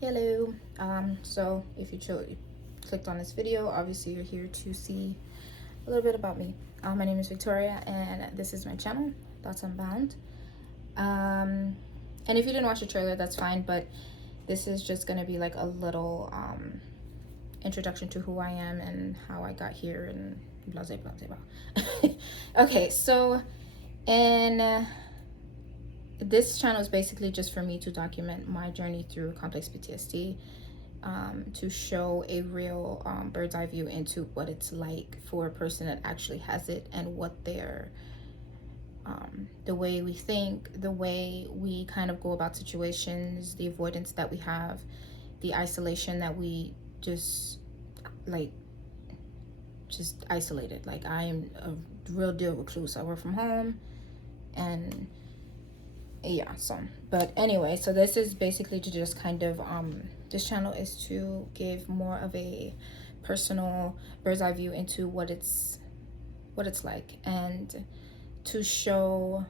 Hello. So if you clicked on this video, obviously you're here to see a little bit about me. My name is Victoria, and this is my channel, Thoughtz Unbound. And if you didn't watch the trailer, that's fine, but this is just gonna be like a little introduction to who I am and how I got here and blah blah blah blah. Okay, so in this channel is basically just for me to document my journey through complex PTSD, to show a real bird's eye view into what it's like for a person that actually has it, and what their the way we think, the way we kind of go about situations, the avoidance that we have, the isolation that we just isolated. Like, I am a real deal recluse. I work from home, and yeah, so but anyway, so this is basically to just kind of this channel is to give more of a personal bird's eye view into what it's like, and to show,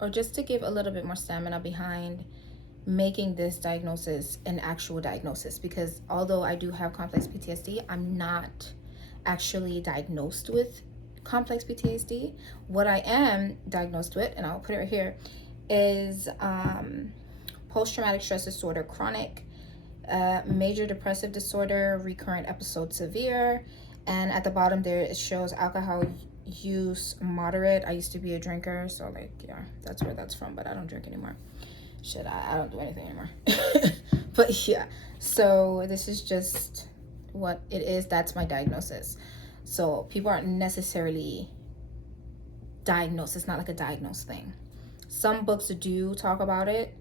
or just to give a little bit more stamina behind making this diagnosis an actual diagnosis, because although I do have complex PTSD, I'm not actually diagnosed with complex PTSD. What I am diagnosed with, and I'll put it right here, is post-traumatic stress disorder chronic, major depressive disorder, recurrent episode severe, and at the bottom there it shows alcohol use moderate. I used to be a drinker, so like, yeah, that's where that's from, but I don't drink anymore. Shit, I don't do anything anymore. But yeah, so this is just what it is. That's my diagnosis. So people aren't necessarily diagnosed. It's not like a diagnosed thing. Some books do talk about it,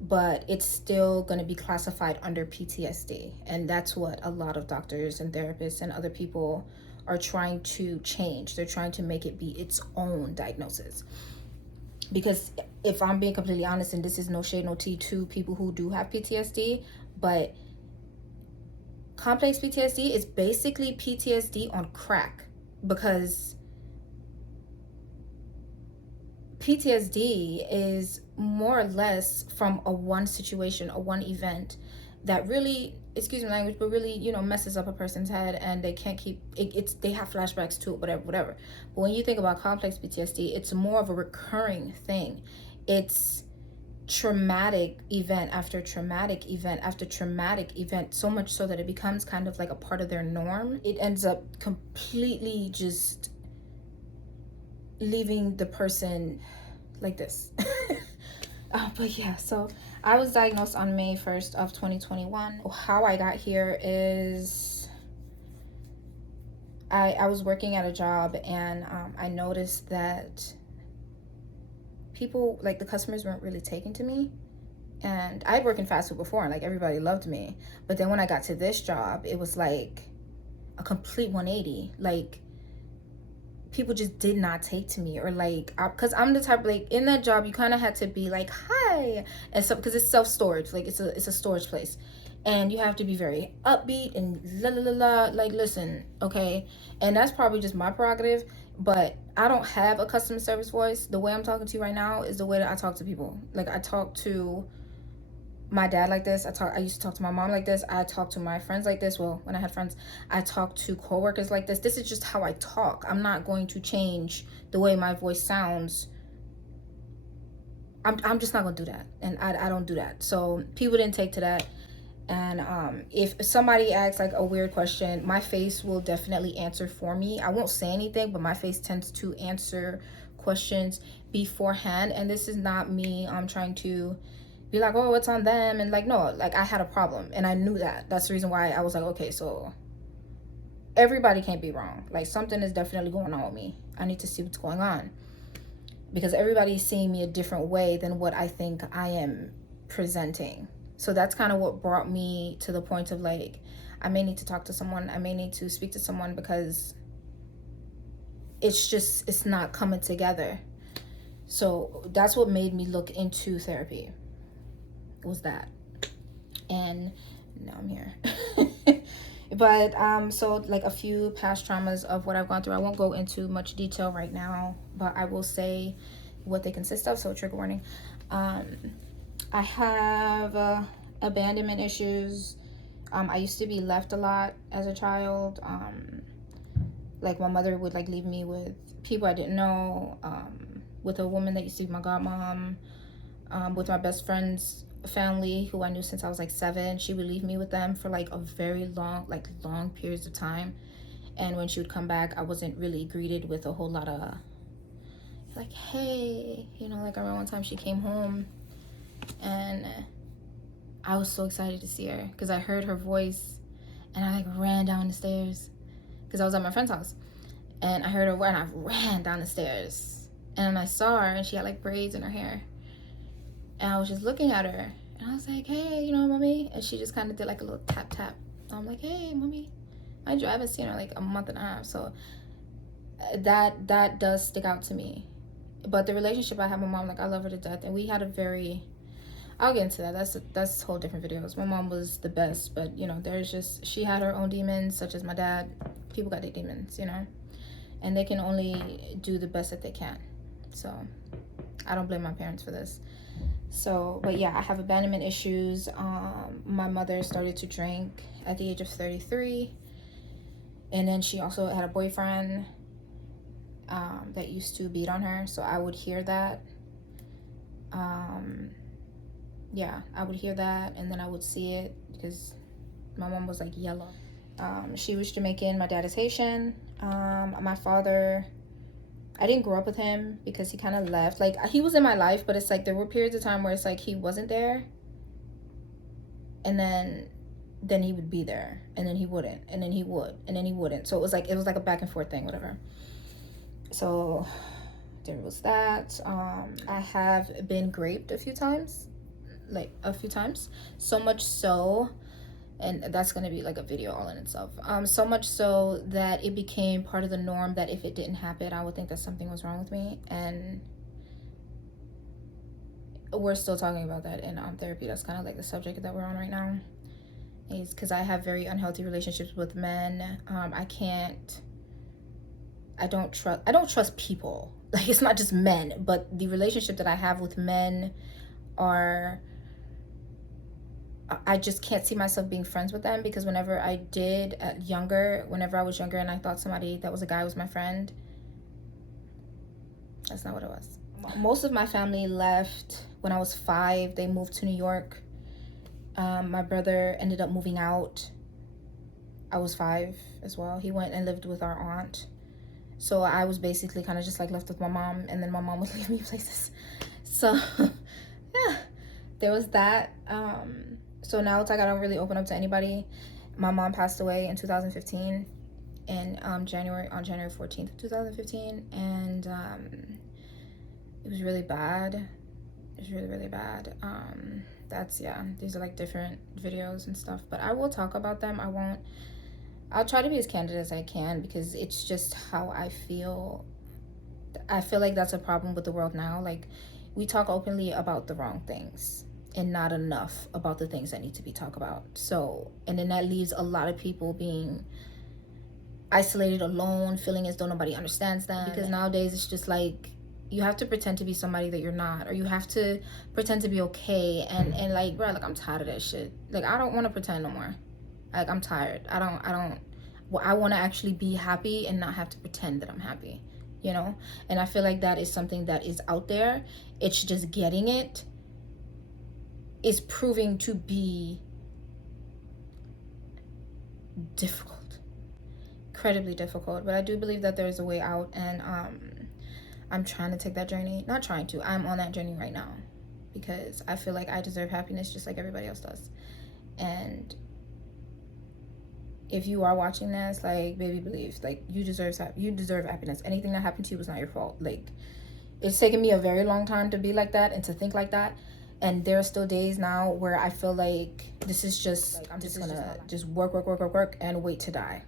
but it's still going to be classified under PTSD. And that's what a lot of doctors and therapists and other people are trying to change. They're trying to make it be its own diagnosis. Because if I'm being completely honest, and this is no shade, no tea to people who do have PTSD, but complex PTSD is basically PTSD on crack, because PTSD is more or less from a one situation, a one event that really, excuse my language, but really, messes up a person's head, and they can't keep it. They have flashbacks to it, whatever. But when you think about complex PTSD, it's more of a recurring thing. It's traumatic event after traumatic event after traumatic event, so much so that it becomes kind of like a part of their norm. It ends up completely just leaving the person like this. But yeah, so I was diagnosed on May 1st of 2021. How I got here is I was working at a job, and I noticed that people, like the customers, weren't really taking to me. And I'd worked in fast food before, and like everybody loved me. But then when I got to this job, it was like a complete 180. Like, people just did not take to me, or like, because I'm the type, like, in that job you kind of had to be like, hi, and stuff, because it's self-storage, like it's a storage place, and you have to be very upbeat and la la la la, like, listen, okay. And that's probably just my prerogative, but I don't have a customer service voice. The way I'm talking to you right now is the way that I talk to people. Like, I talk to my dad like this. I used to talk to my mom like this. I talk to my friends like this. Well, when I had friends, I talk to coworkers like this. This is just how I talk. I'm not going to change the way my voice sounds. I'm just not gonna do that, and I don't do that. So people didn't take to that. And if somebody asks like a weird question, my face will definitely answer for me. I won't say anything, but my face tends to answer questions beforehand. And this is not me trying to be like, oh, it's on them, and like, no, like, I had a problem, and I knew that. That's the reason why I was like, okay, so everybody can't be wrong. Like, something is definitely going on with me. I need to see what's going on, because everybody's seeing me a different way than what I think I am presenting. So that's kind of what brought me to the point of like, I may need to talk to someone. I may need to speak to someone, because it's not coming together. So that's what made me look into therapy, was that. And now I'm here. But so like a few past traumas of what I've gone through. I won't go into much detail right now, but I will say what they consist of, so trigger warning. I have abandonment issues. I used to be left a lot as a child. Like my mother would like leave me with people I didn't know, with a woman that used to be my godmom, with my best friend's family who I knew since I was like 7. She would leave me with them for like a very long periods of time. And when she would come back, I wasn't really greeted with a whole lot of like, hey, you know, like I remember one time she came home and I was so excited to see her because I heard her voice and I like ran down the stairs because I was at my friend's house and I heard her and I ran down the stairs and I saw her and she had like braids in her hair and I was just looking at her and I was like, hey, you know, mommy, and she just kind of did like a little tap tap. I'm like, hey, mommy. I haven't seen her like a month and a half, so that does stick out to me. But the relationship I have with mom, like I love her to death, and we had a very, I'll get into that. That's whole different videos. My mom was the best, but you know, there's just, she had her own demons, such as my dad. People got their demons, you know, and they can only do the best that they can. So I don't blame my parents for this. So, but yeah, I have abandonment issues. My mother started to drink at the age of 33, and then she also had a boyfriend that used to beat on her. So I would hear that. Yeah, I would hear that, and then I would see it because my mom was like yellow. She was Jamaican, my dad is Haitian. My father, I didn't grow up with him because he kind of left. Like he was in my life, but it's like there were periods of time where it's like he wasn't there, and then he would be there, and then he wouldn't, and then he would, and then he wouldn't. So it was like a back and forth thing, whatever. So there was that. I have been raped a few times, so much so, and that's gonna be like a video all in itself. So much so that it became part of the norm that if it didn't happen, I would think that something was wrong with me, and we're still talking about that in therapy. That's kind of like the subject that we're on right now, is because I have very unhealthy relationships with men. I don't trust people. Like it's not just men, but the relationship that I have with men are, I just can't see myself being friends with them, because whenever I was younger and I thought somebody that was a guy was my friend, that's not what it was. Most of my family left when I was 5. They moved to New York. My brother ended up moving out. I was 5 as well. He went and lived with our aunt. So I was basically kind of just like left with my mom, and then my mom would leave me places. So yeah, there was that. So now it's like I don't really open up to anybody. My mom passed away in 2015, on January 14th of 2015, and it was really bad. It was really, really bad. These are like different videos and stuff, but I will talk about them. I'll try to be as candid as I can, because it's just how I feel. I feel like that's a problem with the world now. Like, we talk openly about the wrong things and not enough about the things that need to be talked about. So, and then that leaves a lot of people being isolated, alone, feeling as though nobody understands them. Because nowadays it's just like, you have to pretend to be somebody that you're not, or you have to pretend to be okay. And like, bro, like I'm tired of that shit. Like, I don't want to pretend no more. Like, I'm tired. I want to actually be happy and not have to pretend that I'm happy, you know? And I feel like that is something that is out there. It's just getting it is proving to be difficult, incredibly difficult. But I do believe that there is a way out, and I'm trying to take that journey. Not trying to, I'm on that journey right now, because I feel like I deserve happiness just like everybody else does. And if you are watching this, like, baby, believe, like, you deserve happiness. Anything that happened to you was not your fault. Like, it's taken me a very long time to be like that and to think like that. And there are still days now where I feel like this is just, like, I'm just gonna just work and wait to die.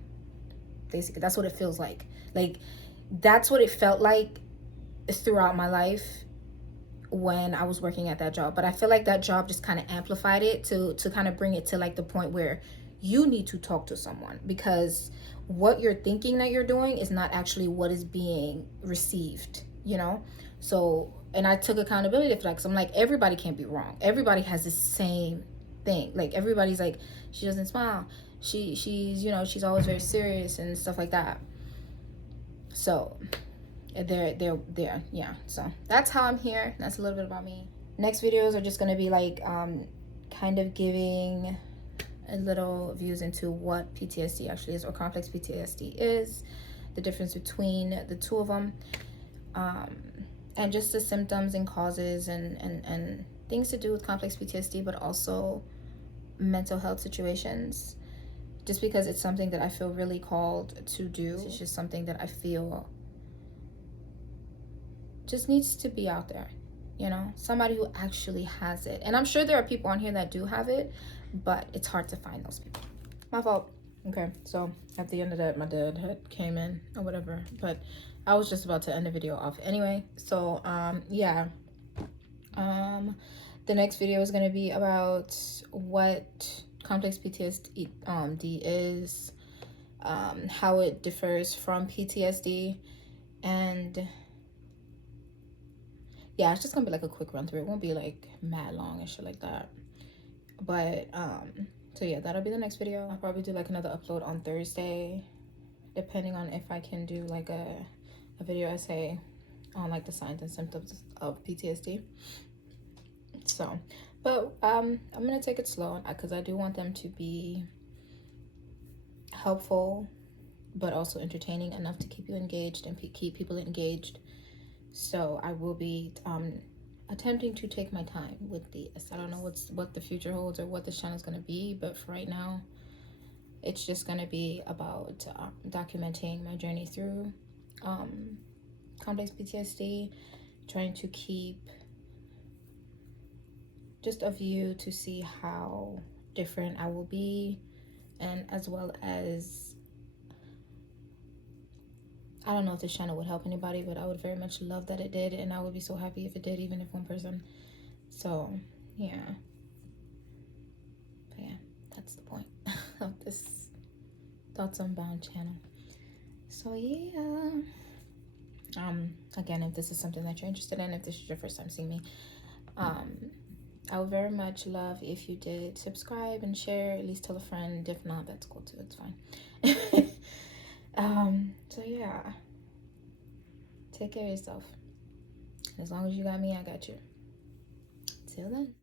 Basically, that's what it feels like. Like, that's what it felt like throughout my life when I was working at that job. But I feel like that job just kind of amplified it to kind of bring it to like the point where you need to talk to someone, because what you're thinking that you're doing is not actually what is being received, you know? So, and I took accountability for that, because I'm like, everybody can't be wrong. Everybody has the same thing. Like everybody's like, she doesn't smile, she's you know, she's always very serious and stuff like that. So they're yeah. So that's how I'm here. That's a little bit about me. Next videos are just gonna be like kind of giving a little views into what PTSD actually is, or complex PTSD is, the difference between the two of them, and just the symptoms and causes and things to do with complex PTSD, but also mental health situations. Just because it's something that I feel really called to do. It's just something that I feel just needs to be out there, you know, somebody who actually has it. And I'm sure there are people on here that do have it, but it's hard to find those people. My fault. Okay, so at the end of that, my dad had came in or whatever, but I was just about to end the video off anyway. So yeah, the next video is going to be about what complex PTSD is, how it differs from PTSD, and yeah, it's just gonna be like a quick run through. It won't be like mad long and shit like that. But so yeah, that'll be the next video. I'll probably do like another upload on Thursday, depending on if I can do like a video essay on like the signs and symptoms of PTSD. So, but I'm gonna take it slow because I do want them to be helpful, but also entertaining enough to keep you engaged and keep people engaged. So I will be attempting to take my time with this. I don't know what the future holds or what this channel is going to be, but for right now, it's just going to be about documenting my journey through complex PTSD, trying to keep just a view to see how different I will be, and as well as, I don't know if this channel would help anybody, but I would very much love that it did, and I would be so happy if it did, even if one person. So yeah, but yeah, that's the point of this Thoughtz Unbound channel. So yeah, again, if this is something that you're interested in, if this is your first time seeing me, I would very much love if you did subscribe and share, at least tell a friend. If not, that's cool too, it's fine. So yeah, take care of yourself. As long as you got me, I got you. Till then.